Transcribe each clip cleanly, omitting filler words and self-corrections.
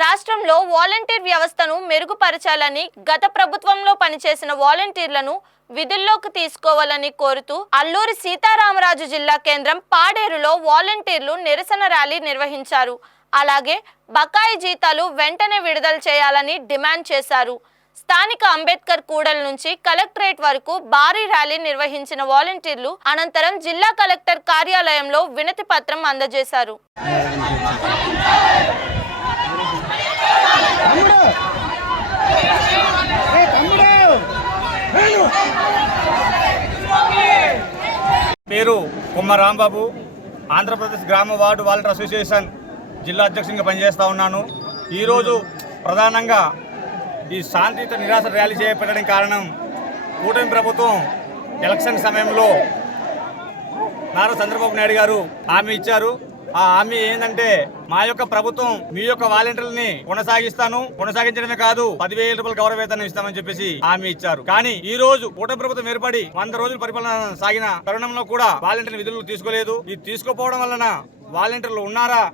రాష్ట్రంలో వాలంటీర్ వ్యవస్థను మెరుగుపరచాలని గత ప్రభుత్వంలో పనిచేసిన వాలంటీర్లను విధుల్లోకి తీసుకోవాలని కోరుతూ అల్లూరి సీతారామరాజు జిల్లా కేంద్రం పాడేరులో వాలంటీర్లు నిరసన ర్యాలీ నిర్వహించారు. అలాగే బకాయి జీతాలు వెంటనే విడుదల చేయాలని డిమాండ్ చేశారు. స్థానిక అంబేద్కర్ కూడలి నుంచి కలెక్టరేట్ వరకు భారీ ర్యాలీ నిర్వహించిన వాలంటీర్లు అనంతరం జిల్లా కలెక్టర్ కార్యాలయంలో వినతి పత్రం అందజేశారు. పేరు కొమ్మ రాంబాబు, ఆంధ్రప్రదేశ్ గ్రామ వార్డు వాలంటీర్ అసోసియేషన్ జిల్లా అధ్యక్షునిగా పనిచేస్తూ ఉన్నాను. ఈరోజు ప్రధానంగా ఈ శాంతియుత నిరాశ ర్యాలీ చేపట్టడానికి కారణం కూటమి ప్రభుత్వం ఎలక్షన్ సమయంలో నారా చంద్రబాబు నాయుడు గారు హామీ ఇచ్చారు. ఆ హామీ ఏంటంటే మా యొక్క ప్రభుత్వం మీ యొక్క వాలంటీర్లని కొనసాగించడమే కాదు 10,000 రూపాయల గౌరవ వేతనం ఇస్తామని చెప్పేసి హామీ ఇచ్చారు. కానీ ఈ రోజు కూటమి ప్రభుత్వం ఏర్పడి 100 రోజులు పరిపాలన సాగిన తరుణంలో కూడా వాలంటీర్ విధులు తీసుకోలేదు. ఇది తీసుకోపోవడం వలన వాలంటీర్లు ఉన్నారా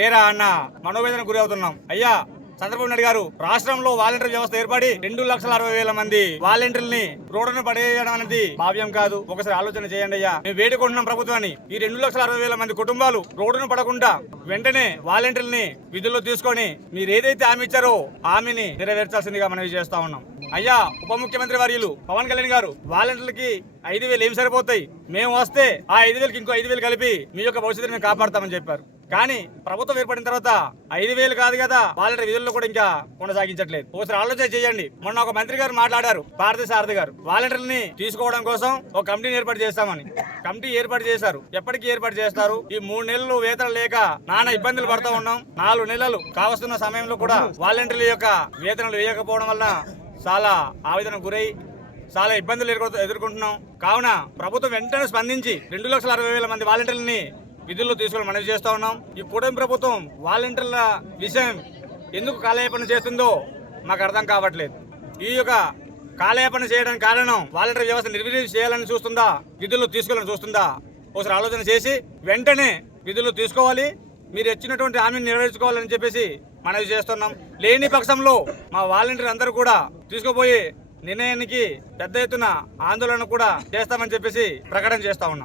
లేరా అన్న మనోవేదన గురి అవుతున్నాం. అయ్యా చంద్రబాబు నాయుడు గారు రాష్ట్రంలో వాలంటీర్ వ్యవస్థ ఏర్పడి 2,60,000 మంది వాలంటీర్లని రోడ్డును పడేయడం అనేది భావ్యం కాదు. ఒకసారి ఆలోచన చేయండి అయ్యా. మేము వేడుకుంటున్నాం ప్రభుత్వాన్ని, ఈ 2,60,000 మంది కుటుంబాలు రోడ్డును పడకుండా వెంటనే వాలంటీర్లని విధుల్లో తీసుకొని మీరు ఏదైతే హామీ ఇచ్చారో హామీని నెరవేర్చాల్సిందిగా మనవి చేస్తా ఉన్నాం. అయ్యా ఉప ముఖ్యమంత్రి వర్యులు పవన్ కళ్యాణ్ గారు వాలంటీర్లకి 5,000 ఏం సరిపోతాయి, మేము వస్తే ఆ 5,000కి ఇంకో 5,000 కలిపి మీ యొక్క భవిష్యత్తుని మేము కాపాడతామని చెప్పారు. కానీ ప్రభుత్వం ఏర్పడిన తర్వాత 5,000 కాదు కదా, వాలంటీర్ విధుల్లో కూడా ఇంకా కొనసాగించట్లేదు. ఒకసారి ఆలోచన చేయండి. మొన్న ఒక మంత్రి గారు మాట్లాడారు, భారతీ సారథి గారు, వాలంటీర్ని తీసుకోవడం కోసం ఒక కమిటీని ఏర్పాటు చేస్తామని. కమిటీ ఏర్పాటు చేశారు. ఎప్పటికీ ఏర్పాటు చేస్తారు? ఈ 3 నెలలు వేతనం లేక నానా ఇబ్బందులు పడుతూ ఉన్నాం. 4 నెలలు కావస్తున్న సమయంలో కూడా వాలంటీర్ల యొక్క వేతనాలు వేయకపోవడం వల్ల చాలా ఆవేదన గురై చాలా ఇబ్బందులు ఎదుర్కొంటున్నాం. కావున ప్రభుత్వం వెంటనే స్పందించి 2,60,000 మంది వాలంటీర్లని విధుల్లో తీసుకొని మనవి చేస్తా ఉన్నాం. ఈ కూటమి ప్రభుత్వం వాలంటీర్ల విషయం ఎందుకు కాలయాపన చేస్తుందో మాకు అర్థం కావట్లేదు. ఈ యొక్క కాలయాపన చేయడానికి కారణం వాలంటీర్ వ్యవస్థ నిర్వీర్యం చేయాలని చూస్తుందా, విధుల్లో తీసుకోవాలని చూస్తుందా? ఒకసారి ఆలోచన చేసి వెంటనే విధుల్లో తీసుకోవాలి, మీరు ఇచ్చినటువంటి హామీని నెరవేర్చుకోవాలని చెప్పేసి మనవి చేస్తున్నాం. లేని పక్షంలో మా వాలంటీర్ అందరూ కూడా తీసుకుపోయి నిర్ణయానికి పెద్ద ఎత్తున ఆందోళన కూడా చేస్తామని చెప్పేసి ప్రకటన చేస్తా ఉన్నాం.